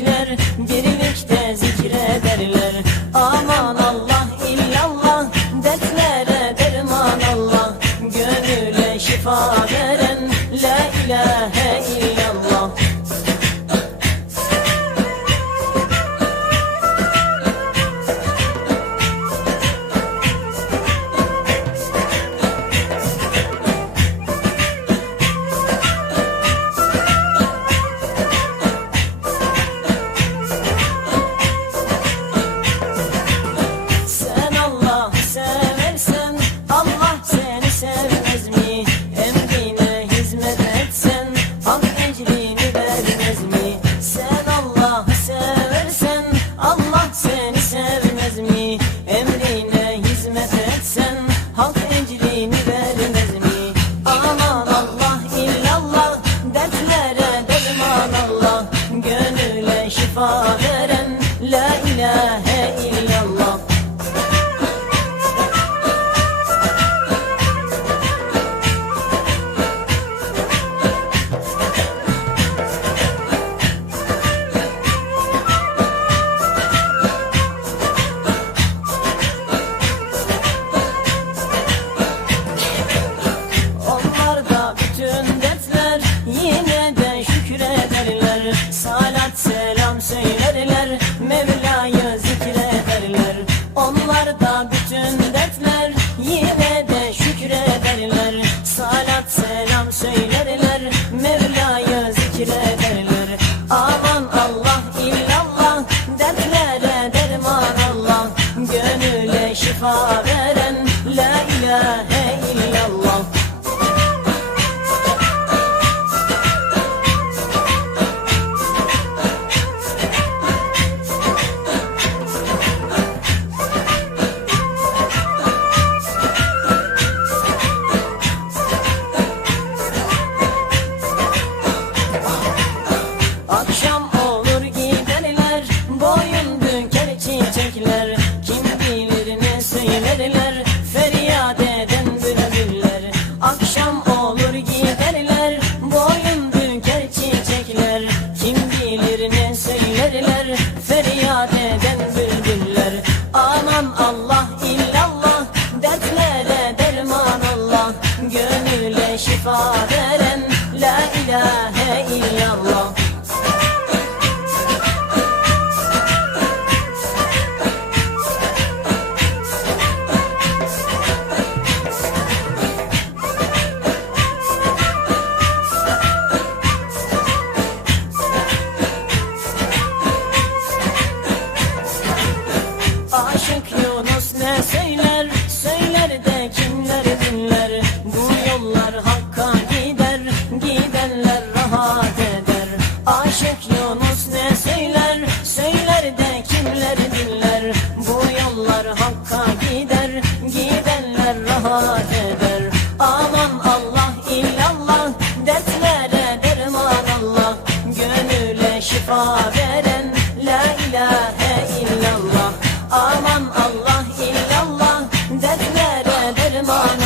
Belkiler salat Akşam olur giderler. Boyun büker Kim bilir ne söylerler. Feryat eden bülbüller. Aman Allah illallah. Dertlere derman Allah. Gönüle şifa veren. La ilahe illallah. Olanlar hakka gider Gidenler rahat eder. Aşık Yunus ne söyler Söyler kimler dinler. Bu yollar hakka gider Gidenler rahat eder. Aman Allah illallah Dertlere derman Allah. Gönüle şifa veren La ilahe illallah. Aman Allah illallah Dertlere derman